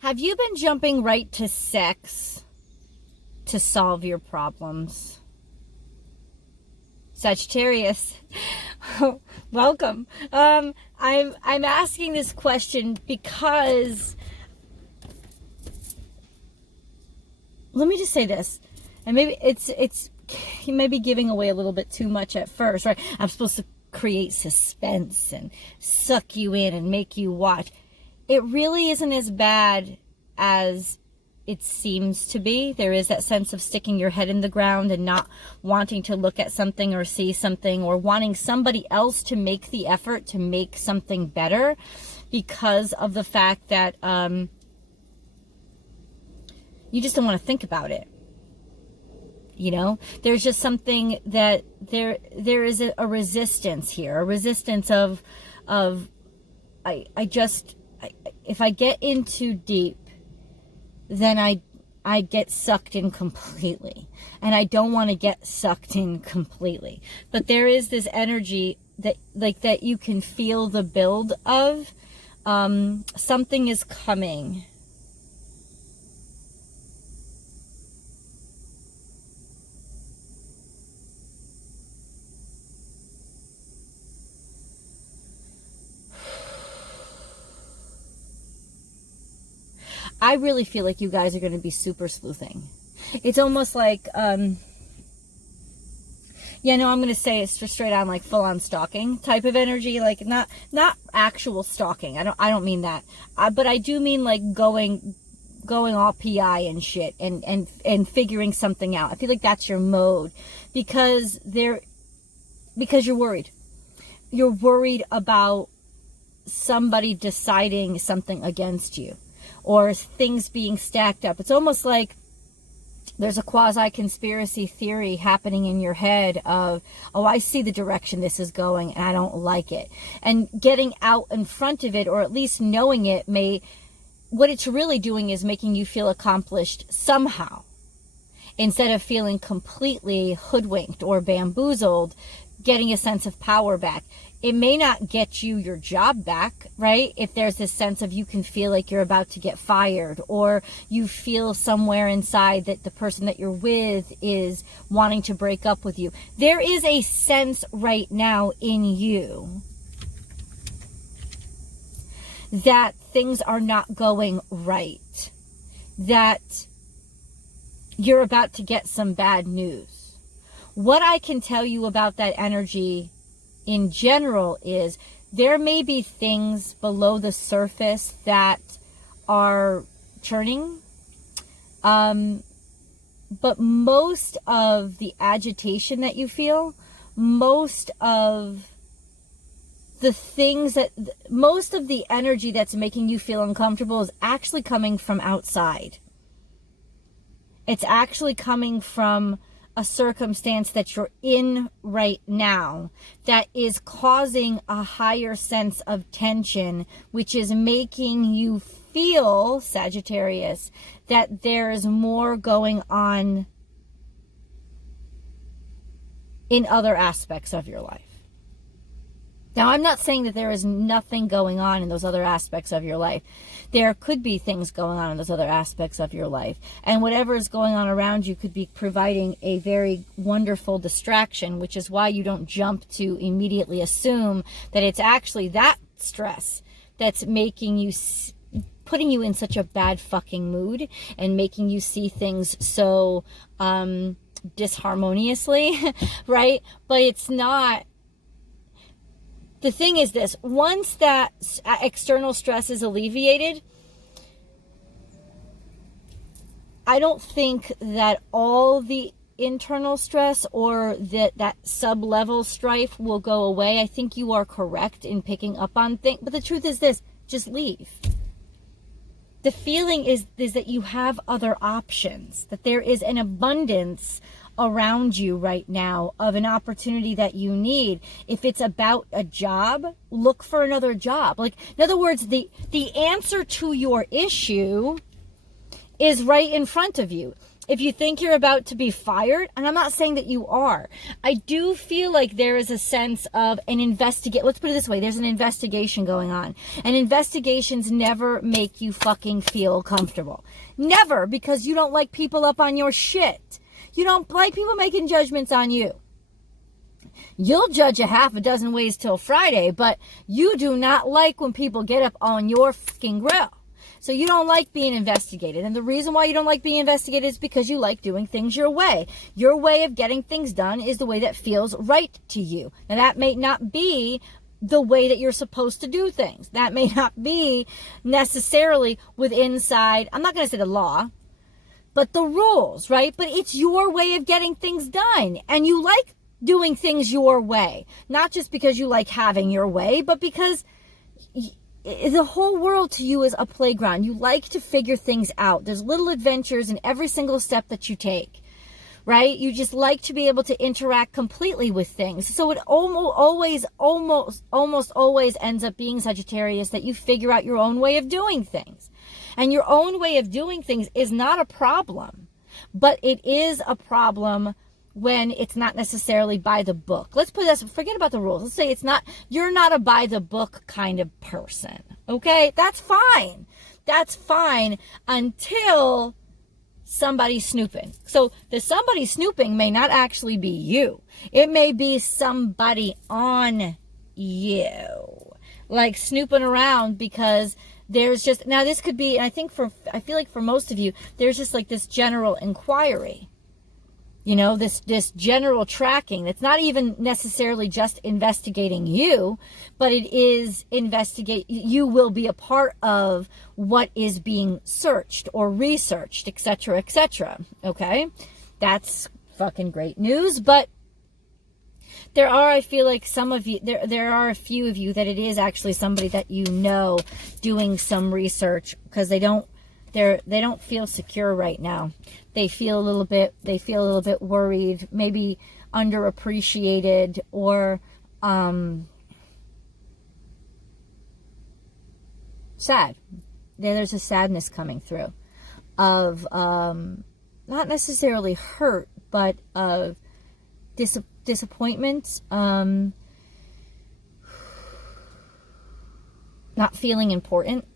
Have you been jumping right to sex to solve your problems? Sagittarius, welcome. I'm asking this question because, let me just say this, and maybe you may be giving away a little bit too much at first, right? I'm supposed to create suspense and suck you in and make you watch. It really isn't as bad as it seems to be. There is that sense of sticking your head in the ground and not wanting to look at something or see something, or wanting somebody else to make the effort to make something better, because of the fact that you just don't want to think about it. You know, there's just something that there is a resistance here, a resistance of if I get in too deep, then I get sucked in completely, and I don't want to get sucked in completely. But there is this energy that you can feel the build of. Something is coming. I really feel like you guys are going to be super sleuthing. It's almost like, I'm going to say it's just straight on, like full on stalking type of energy. Like not actual stalking. I don't mean that. But I do mean like going all PI and shit and figuring something out. I feel like that's your mode, because you're worried. You're worried about somebody deciding something against you, or things being stacked up. It's almost like there's a quasi-conspiracy theory happening in your head of, oh, I see the direction this is going and I don't like it. And getting out in front of it, or at least knowing it, what it's really doing is making you feel accomplished somehow, instead of feeling completely hoodwinked or bamboozled, getting a sense of power back. It may not get you your job back, right? If there's this sense of you can feel like you're about to get fired, or you feel somewhere inside that the person that you're with is wanting to break up with you. There is a sense right now in you that things are not going right, that you're about to get some bad news. What I can tell you about that energy in general is there may be things below the surface that are churning, but most of the agitation that you feel, most of the energy that's making you feel uncomfortable is actually coming from outside. It's actually coming from a circumstance that you're in right now that is causing a higher sense of tension, which is making you feel, Sagittarius, that there's more going on in other aspects of your life. Now, I'm not saying that there is nothing going on in those other aspects of your life. There could be things going on in those other aspects of your life. And whatever is going on around you could be providing a very wonderful distraction, which is why you don't jump to immediately assume that it's actually that stress that's making you, putting you in such a bad fucking mood and making you see things so disharmoniously, right? But it's not. The thing is this, once that external stress is alleviated, I don't think that all the internal stress or that sub-level strife will go away. I think you are correct in picking up on things. But the truth is this, just leave. The feeling is that you have other options, that there is an abundance around you right now of an opportunity that you need. If it's about a job, look for another job. Like, in other words, the answer to your issue is right in front of you. If you think you're about to be fired, and I'm not saying that you are, I do feel like there is a sense of an let's put it this way, there's an investigation going on. And investigations never make you fucking feel comfortable. Never, because you don't like people up on your shit. You don't like people making judgments on you. You'll judge a half a dozen ways till Friday, but you do not like when people get up on your fucking grill. So you don't like being investigated. And the reason why you don't like being investigated is because you like doing things your way. Your way of getting things done is the way that feels right to you. Now, that may not be the way that you're supposed to do things. That may not be necessarily inside, I'm not going to say the law, but the rules, right? But it's your way of getting things done. And you like doing things your way. Not just because you like having your way, but because the whole world to you is a playground. You like to figure things out. There's little adventures in every single step that you take, right? You just like to be able to interact completely with things. So it almost always ends up being, Sagittarius, that you figure out your own way of doing things. And your own way of doing things is not a problem, but it is a problem when it's not necessarily by the book. Let's put this, forget about the rules. Let's say you're not a by the book kind of person. Okay? That's fine. That's fine until somebody's snooping. So the somebody snooping may not actually be you. It may be somebody on you. Like snooping around because there's just, now this could be, I feel like for most of you, there's just like this general inquiry. You know, this general tracking. It's not even necessarily just investigating you, but it is you will be a part of what is being searched or researched, etc., etc. Okay? That's fucking great news, but there are, I feel like some of you, there are a few of you that it is actually somebody that you know doing some research because they don't feel secure right now. They feel a little bit worried, maybe underappreciated, or sad. There's a sadness coming through of not necessarily hurt, but of disappointment, not feeling important,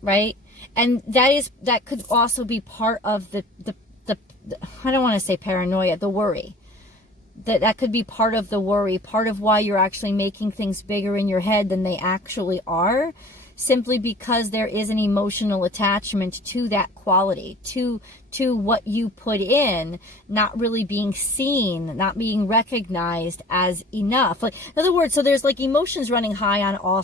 right? And that could also be part of the I don't want to say paranoia, the worry. That could be part of the worry, part of why you're actually making things bigger in your head than they actually are, simply because there is an emotional attachment to that quality, to what you put in, not really being seen, not being recognized as enough. Like, in other words, so there's like emotions running high on all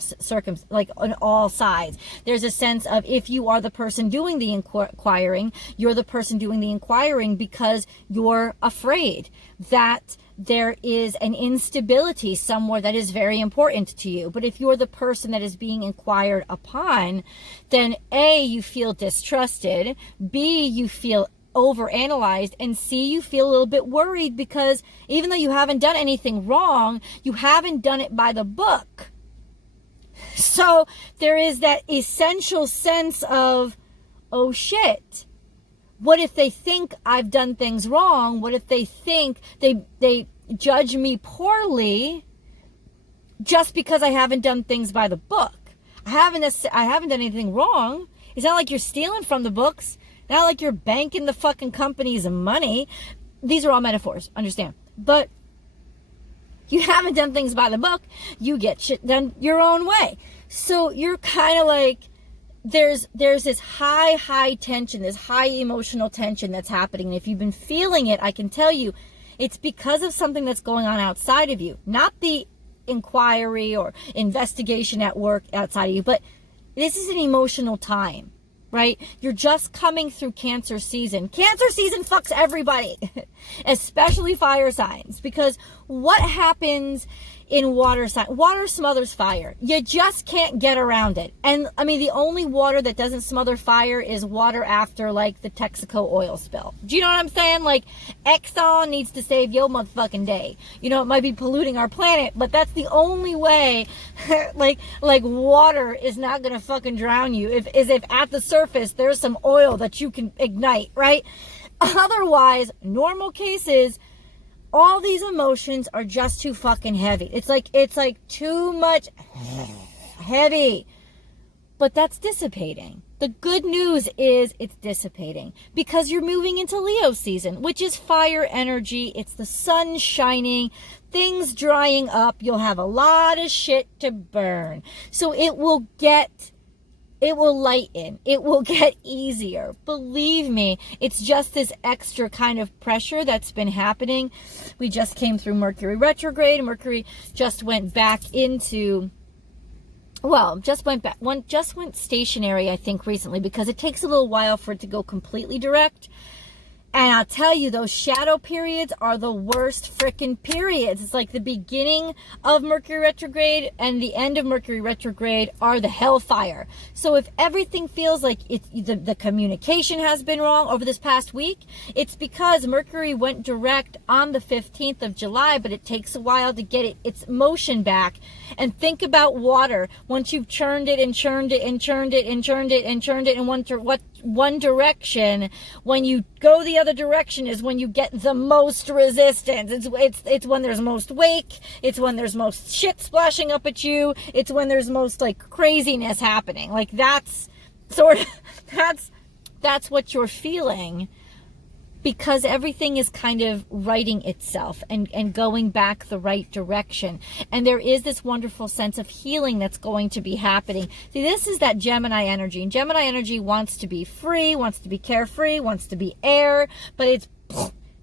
on all sides. There's a sense of, if you are the person doing the inquiring, you're the person doing the inquiring because you're afraid that there is an instability somewhere that is very important to you. But if you're the person that is being inquired upon, then A, you feel distrusted, B, you feel overanalyzed, and C, you feel a little bit worried because even though you haven't done anything wrong, you haven't done it by the book. So there is that essential sense of, oh shit, what if they think I've done things wrong? What if they think they judge me poorly just because I haven't done things by the book? I haven't done anything wrong. It's not like you're stealing from the books. Not like you're banking the fucking company's money. These are all metaphors, understand. But you haven't done things by the book. You get shit done your own way. So you're kind of like, there's this high tension, this high emotional tension that's happening. And if you've been feeling it, I can tell you, it's because of something that's going on outside of you, not the inquiry or investigation at work outside of you, but this is an emotional time, right? You're just coming through Cancer season. Cancer season fucks everybody, especially fire signs, because what happens in water smothers fire. You just can't get around it. And I mean, the only water that doesn't smother fire is water after like the Texaco oil spill. Do you know what I'm saying? Like, Exxon needs to save your motherfucking day. You know, it might be polluting our planet, but that's the only way like water is not gonna fucking drown you if at the surface there's some oil that you can ignite, right? Otherwise, normal cases, all these emotions are just too fucking heavy. It's like too much heavy. But that's dissipating. The good news is it's dissipating because you're moving into Leo season, which is fire energy. It's the sun shining, things drying up. You'll have a lot of shit to burn. So it will lighten. It will get easier. Believe me, it's just this extra kind of pressure that's been happening. We just came through Mercury retrograde. Mercury just went back into, well, just went stationary, I think, recently, because it takes a little while for it to go completely direct. And I'll tell you, those shadow periods are the worst freaking periods. It's like the beginning of Mercury retrograde and the end of Mercury retrograde are the hellfire. So if everything feels like the communication has been wrong over this past week, it's because Mercury went direct on the 15th of July, but it takes a while to get its motion back. And think about water. Once you've churned it and churned it and churned it and churned it and churned it in one direction, when you go the other direction is when you get the most resistance. It's when there's most wake. It's when there's most shit splashing up at you. It's when there's most like craziness happening. Like that's what you're feeling, because everything is kind of righting itself and going back the right direction. And there is this wonderful sense of healing that's going to be happening. See, this is that Gemini energy. And Gemini energy wants to be free, wants to be carefree, wants to be air, but it's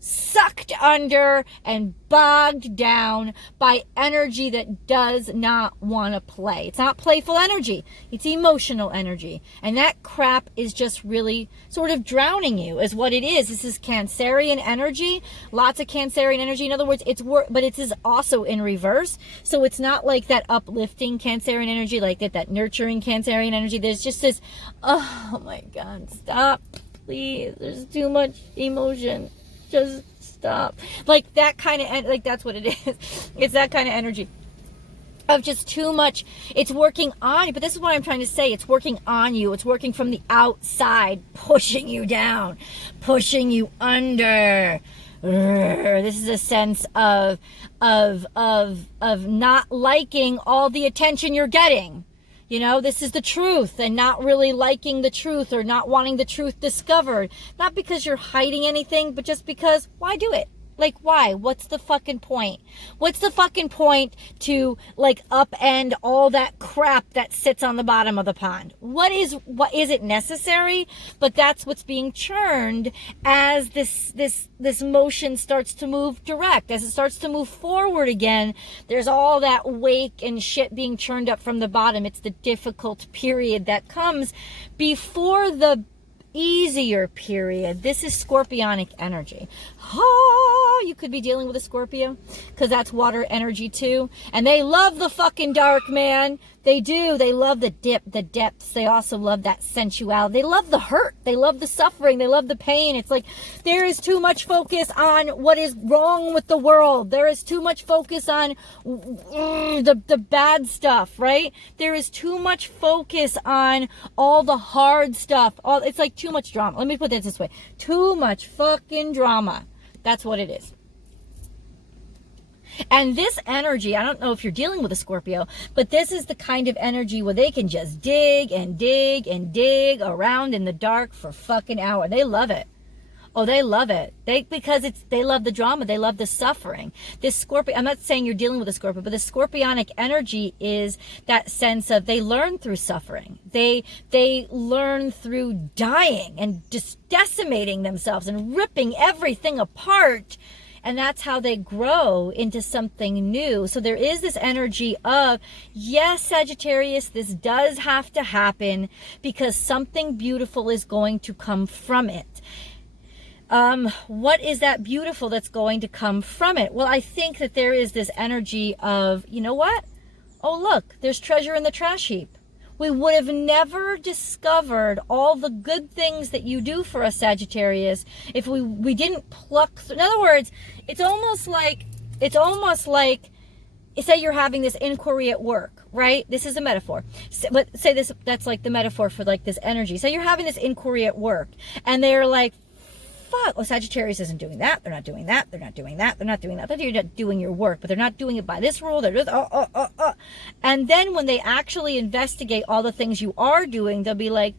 sucked under and bogged down by energy that does not want to play. It's not playful energy. It's emotional energy. And that crap is just really sort of drowning you is what it is. This is Cancerian energy. Lots of Cancerian energy. In other words, but it is also in reverse. So it's not like that uplifting Cancerian energy, like that nurturing Cancerian energy. There's just this, oh my God, stop, please. There's too much emotion. Just stop. Like that kind of, like that's what it is. It's that kind of energy of just too much. It's working on you, but this is what I'm trying to say. It's working on you. It's working from the outside, pushing you down, pushing you under. This is a sense of not liking all the attention you're getting. You know, this is the truth, and not really liking the truth or not wanting the truth discovered. Not because you're hiding anything, but just because, why do it? Like, why? What's the fucking point? What's the fucking point to, like, upend all that crap that sits on the bottom of the pond? What is it necessary? But that's what's being churned as this motion starts to move direct. As it starts to move forward again, there's all that wake and shit being churned up from the bottom. It's the difficult period that comes before the easier period. This is scorpionic energy. Oh, you could be dealing with a Scorpio, because that's water energy too. And they love the fucking dark, man. They do. They love the depths. They also love that sensuality. They love the hurt. They love the suffering. They love the pain. It's like there is too much focus on what is wrong with the world. There is too much focus on the bad stuff, right? There is too much focus on all the hard stuff. It's like too much drama. Let me put it this way. Too much fucking drama. That's what it is. And this energy, I don't know if you're dealing with a Scorpio, but this is the kind of energy where they can just dig and dig and dig around in the dark for fucking hours. They love it. Oh, they love it. Because they love the drama. They love the suffering. This Scorpio, I'm not saying you're dealing with a Scorpio, but the scorpionic energy is that sense of they learn through suffering. They learn through dying and just decimating themselves and ripping everything apart. And that's how they grow into something new. So there is this energy of, yes, Sagittarius, this does have to happen because something beautiful is going to come from it. What is that beautiful that's going to come from it? Well, I think that there is this energy of, you know what? Oh, look, there's treasure in the trash heap. We would have never discovered all the good things that you do for us, Sagittarius, if we didn't pluck through. In other words, it's almost like, say you're having this inquiry at work, right? This is a metaphor. But say this, that's like the metaphor for like this energy. So you're having this inquiry at work, and they're like, fuck? Oh, Sagittarius isn't doing that. They're not doing that. They're not doing that. They're not doing that. You're not doing your work, but they're not doing it by this rule. They're just, And then when they actually investigate all the things you are doing, they'll be like,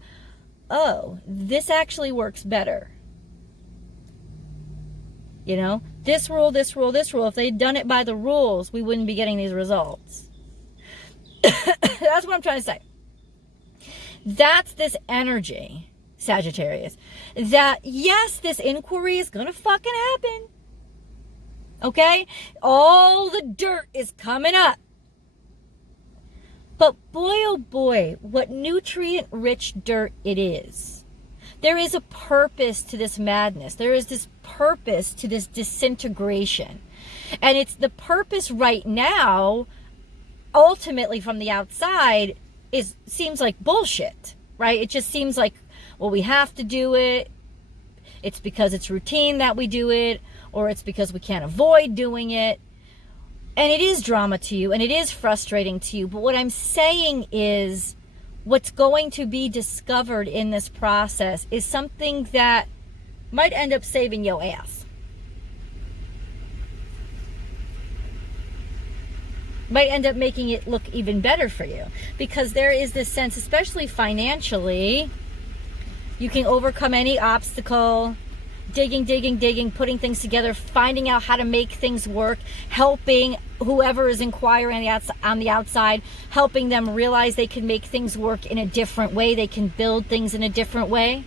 oh, this actually works better. You know, this rule, this rule, this rule. If they'd done it by the rules, we wouldn't be getting these results. That's what I'm trying to say. That's this energy, Sagittarius, that yes, this inquiry is going to fucking happen. Okay? All the dirt is coming up. But boy, oh boy, what nutrient-rich dirt it is. There is a purpose to this madness. There is this purpose to this disintegration. And it's the purpose right now, ultimately from the outside, seems like bullshit, right? It just seems like, well, we have to do it. It's because it's routine that we do it, or it's because we can't avoid doing it. And it is drama to you, and it is frustrating to you. But what I'm saying is, what's going to be discovered in this process is something that might end up saving your ass. Might end up making it look even better for you, because there is this sense, especially financially, you can overcome any obstacle, digging, putting things together, finding out how to make things work, helping whoever is inquiring on the outside, helping them realize they can make things work in a different way, they can build things in a different way,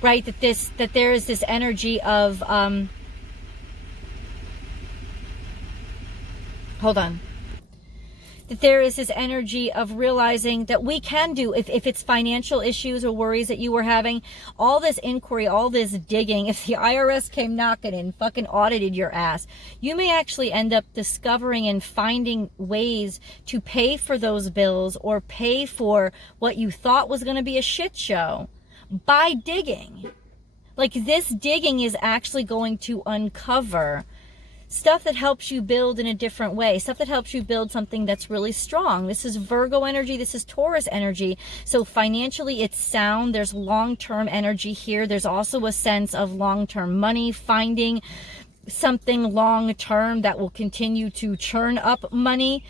right? That there is this energy of that there is this energy of realizing that we can do, if it's financial issues or worries that you were having, all this inquiry, all this digging, if the IRS came knocking and fucking audited your ass, you may actually end up discovering and finding ways to pay for those bills or pay for what you thought was going to be a shit show by digging. Like, this digging is actually going to uncover stuff that helps you build in a different way, stuff that helps you build something that's really strong. This is Virgo energy, this is Taurus energy. So financially it's sound, there's long-term energy here. There's also a sense of long-term money, finding something long-term that will continue to churn up money.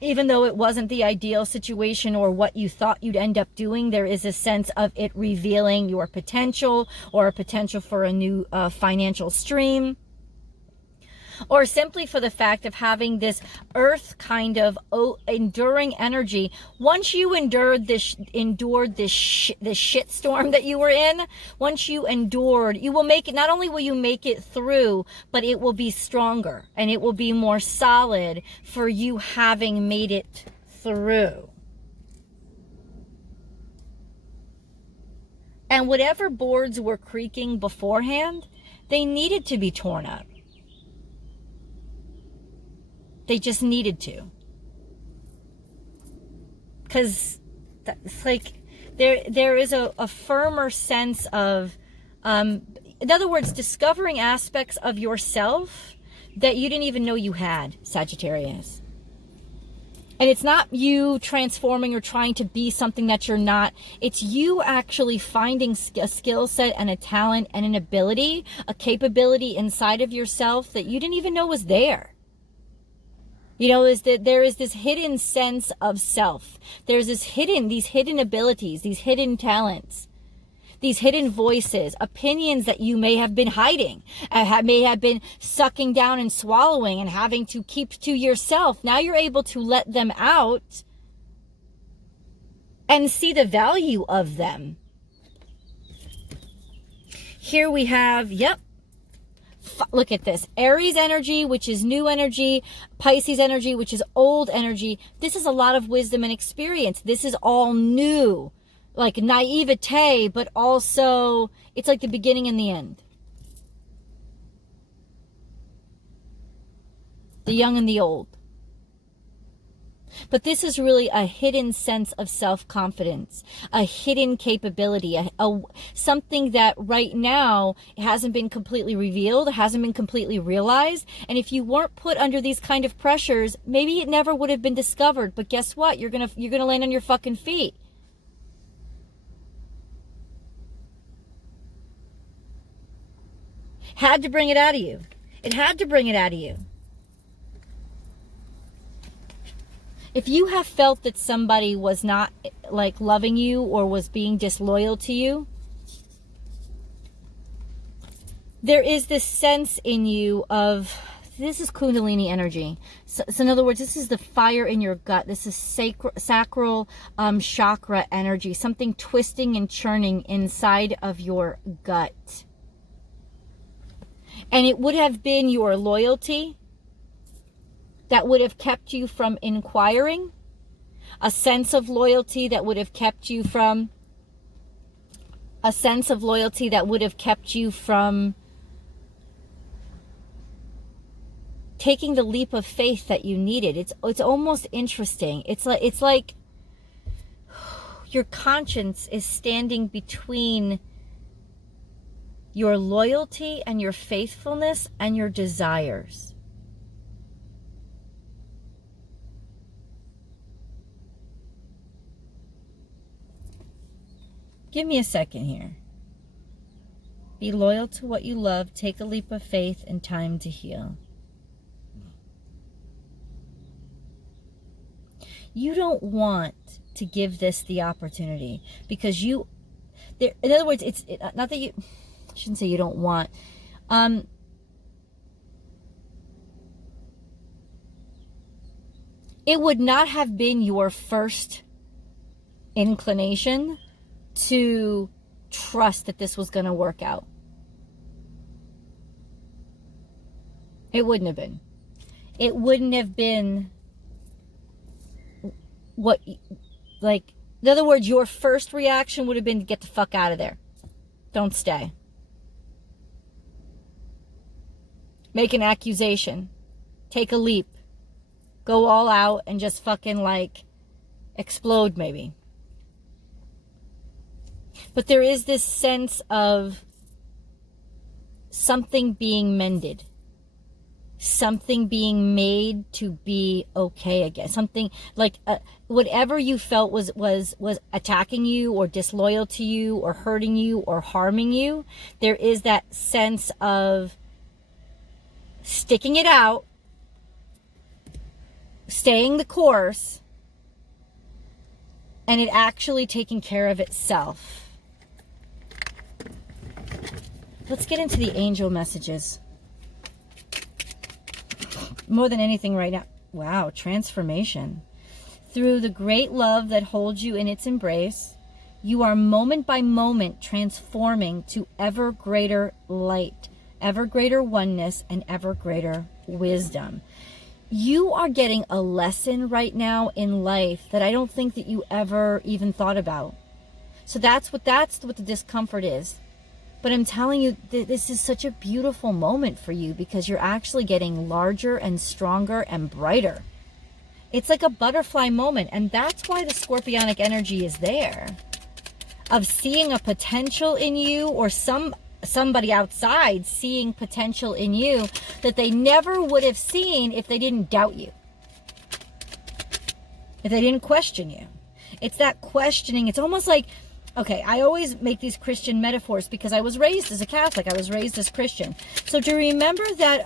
Even though it wasn't the ideal situation or what you thought you'd end up doing, there is a sense of it revealing your potential, or a potential for a new financial stream. Or simply for the fact of having this earth kind of enduring energy. Once you endured this shit storm that you were in, once you endured, you will make it, not only will you make it through, but it will be stronger and it will be more solid for you having made it through. And whatever boards were creaking beforehand, they needed to be torn up. They just needed to. Because it's like there is a firmer sense of, in other words, discovering aspects of yourself that you didn't even know you had, Sagittarius. And it's not you transforming or trying to be something that you're not. It's you actually finding a skill set and a talent and an ability, a capability inside of yourself that you didn't even know was there. You know, is that there is this hidden sense of self. There's these hidden abilities, these hidden talents, these hidden voices, opinions that you may have been hiding, may have been sucking down and swallowing and having to keep to yourself. Now you're able to let them out and see the value of them. Here we have, look at this. Aries energy, which is new energy. Pisces energy, which is old energy. This is a lot of wisdom and experience. This is all new. Like naivete, but also it's like the beginning and the end. The young and the old. But this is really a hidden sense of self-confidence, a hidden capability, something that right now hasn't been completely revealed, hasn't been completely realized. And if you weren't put under these kind of pressures, maybe it never would have been discovered. But guess what? You're gonna land on your fucking feet. Had to bring it out of you. It had to bring it out of you. If you have felt that somebody was not like loving you or was being disloyal to you, there is this sense in you of, this is Kundalini energy. So in other words, this is the fire in your gut. This is sacral chakra energy, something twisting and churning inside of your gut. And it would have been your loyalty that would have kept you from inquiring, a sense of loyalty that would have kept you from, taking the leap of faith that you needed. It's almost interesting. It's like your conscience is standing between your loyalty and your faithfulness and your desires. Give me a second here. Be loyal to what you love. Take a leap of faith and time to heal. You don't want to give this the opportunity because in other words, it's not that you, I shouldn't say you don't want. It would not have been your first inclination to trust that this was going to work out. It wouldn't have been. It wouldn't have been what, like, in other words, your first reaction would have been to get the fuck out of there. Don't stay. Make an accusation. Take a leap. Go all out and just fucking like explode maybe. But there is this sense of something being mended. Something being made to be okay again. Something like whatever you felt was attacking you or disloyal to you or hurting you or harming you. There is that sense of sticking it out, staying the course, and it actually taking care of itself. Let's get into the angel messages. More than anything right now. Wow, transformation. Through the great love that holds you in its embrace, you are moment by moment transforming to ever greater light, ever greater oneness, and ever greater wisdom. You are getting a lesson right now in life that I don't think that you ever even thought about. So that's what the discomfort is. But I'm telling you, this is such a beautiful moment for you because you're actually getting larger and stronger and brighter. It's like a butterfly moment, and that's why the scorpionic energy is there. Of seeing a potential in you, or somebody outside seeing potential in you that they never would have seen if they didn't doubt you. If they didn't question you. It's that questioning. It's almost like, okay, I always make these Christian metaphors because I was raised as a Catholic. I was raised as Christian. So do you remember that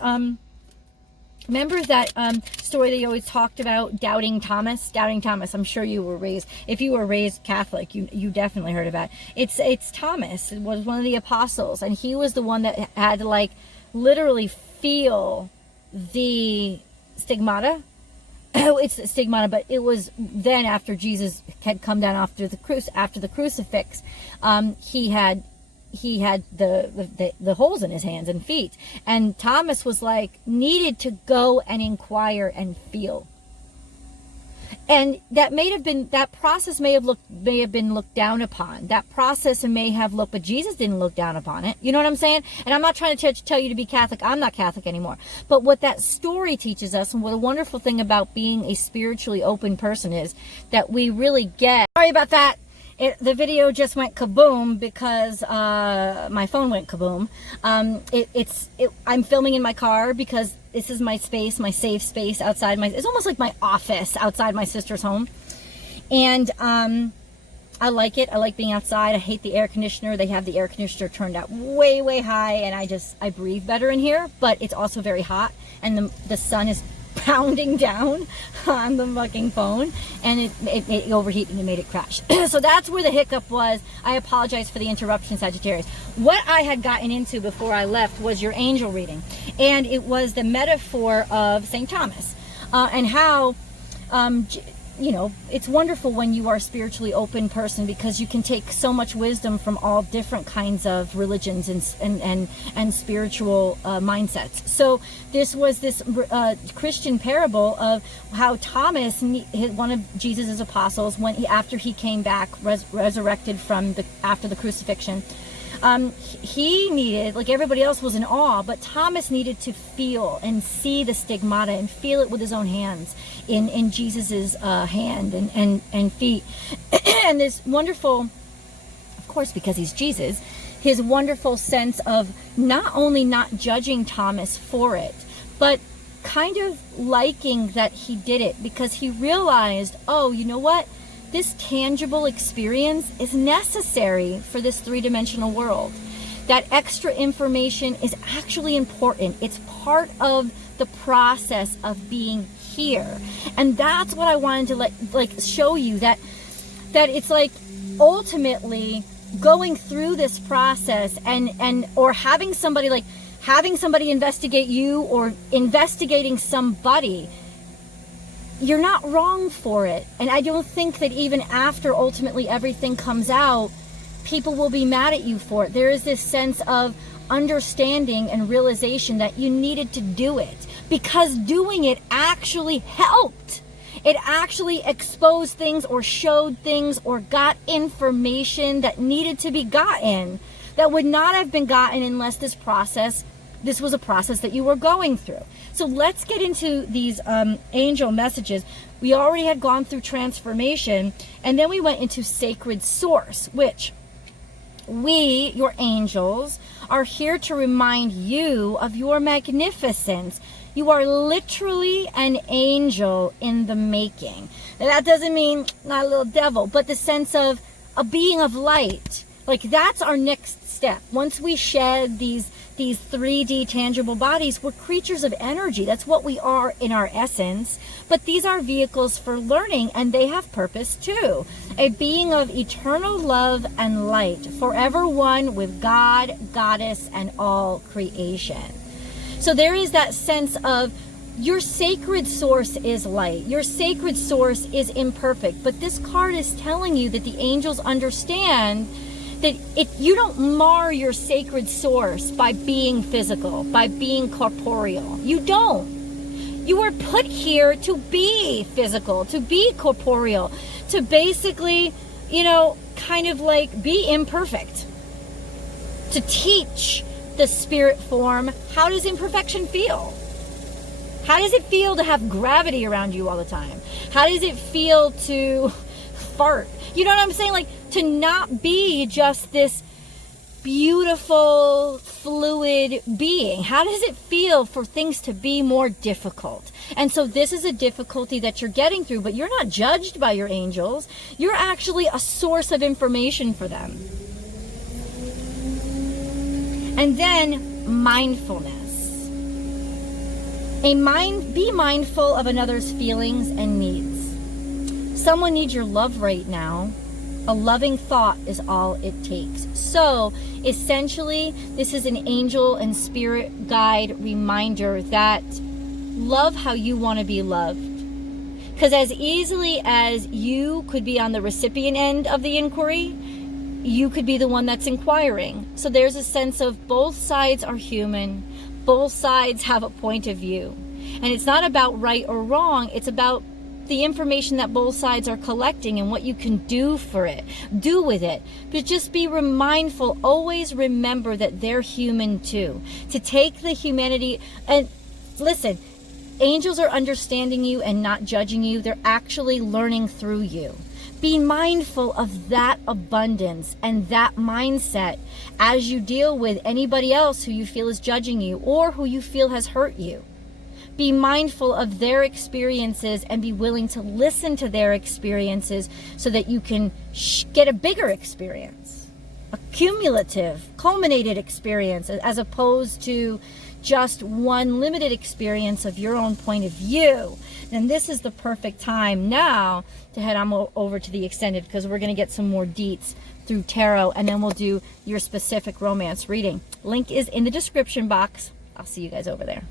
story that you always talked about, Doubting Thomas? Doubting Thomas. I'm sure you were raised, if you were raised Catholic, you definitely heard about it. It's Thomas. It was one of the apostles, and he was the one that had to like literally feel the stigmata. It's the stigmata, but it was then after Jesus had come down after the crucifix. He had the holes in his hands and feet, and Thomas was like needed to go and inquire and feel. And that process may have been looked down upon. That process may have looked, but Jesus didn't look down upon it. You know what I'm saying? And I'm not trying to tell you to be Catholic. I'm not Catholic anymore. But what that story teaches us, and what a wonderful thing about being a spiritually open person is, that we really get. Sorry about that. The video just went kaboom because my phone went kaboom. I'm filming in my car because this is my space, my safe space outside it's almost like my office outside my sister's home. And I like it. I like being outside. I hate the air conditioner. They have the air conditioner turned out way, way high, and I breathe better in here, but it's also very hot, and the sun is pounding down on the fucking phone, and it overheated and made it crash. So that's where the hiccup was. I apologize for the interruption, Sagittarius. What I had gotten into before I left was your angel reading, and it was the metaphor of St. Thomas, and how you know, it's wonderful when you are a spiritually open person, because you can take so much wisdom from all different kinds of religions and spiritual mindsets. So this was this Christian parable of how Thomas, one of Jesus's apostles, after he came back resurrected from after the crucifixion, he needed, like everybody else was in awe, but Thomas needed to feel and see the stigmata and feel it with his own hands in Jesus's hand and feet. And this wonderful, of course, because he's Jesus, his wonderful sense of not only not judging Thomas for it, but kind of liking that he did it, because he realized, oh, you know what? This tangible experience is necessary for this three-dimensional world. That extra information is actually important. It's part of the process of being here. And that's what I wanted to show you, that it's like ultimately going through this process or having somebody investigate you, or investigating somebody. You're not wrong for it. And I don't think that even after ultimately everything comes out, people will be mad at you for it. There is this sense of understanding and realization that you needed to do it, because doing it actually helped. It actually exposed things, or showed things, or got information that needed to be gotten, that would not have been gotten unless this was a process that you were going through. So let's get into these angel messages. We already had gone through transformation, and then we went into sacred source, which we, your angels, are here to remind you of your magnificence. You are literally an angel in the making. Now, that doesn't mean not a little devil, but the sense of a being of light. Like, that's our next step. Once we shed these 3D tangible bodies, we're creatures of energy. That's what we are in our essence. But these are vehicles for learning, and they have purpose too. A being of eternal love and light, forever one with God, Goddess, and all creation. So there is that sense of your sacred source is light. Your sacred source is imperfect. But this card is telling you that the angels understand that you don't mar your sacred source by being physical, by being corporeal. You don't. You were put here to be physical, to be corporeal, to basically, kind of like be imperfect, to teach the spirit form. How does imperfection feel? How does it feel to have gravity around you all the time? How does it feel to fart? You know what I'm saying? Like, to not be just this beautiful, fluid being. How does it feel for things to be more difficult? And so this is a difficulty that you're getting through, but you're not judged by your angels. You're actually a source of information for them. And then mindfulness. Be mindful of another's feelings and needs. Someone needs your love right now. A loving thought is all it takes. So essentially, this is an angel and spirit guide reminder that love how you want to be loved. Because as easily as you could be on the recipient end of the inquiry, you could be the one that's inquiring. So there's a sense of both sides are human. Both sides have a point of view. And it's not about right or wrong. It's about the information that both sides are collecting and what you can do with it. But just be mindful, always remember that they're human too. To take the humanity, and listen, angels are understanding you and not judging you. They're actually learning through you. Be mindful of that abundance and that mindset as you deal with anybody else who you feel is judging you or who you feel has hurt you. Be mindful of their experiences and be willing to listen to their experiences so that you can get a bigger experience, a cumulative, culminated experience, as opposed to just one limited experience of your own point of view. And this is the perfect time now to head on over to the extended, because we're going to get some more deets through tarot, and then we'll do your specific romance reading. Link is in the description box. I'll see you guys over there.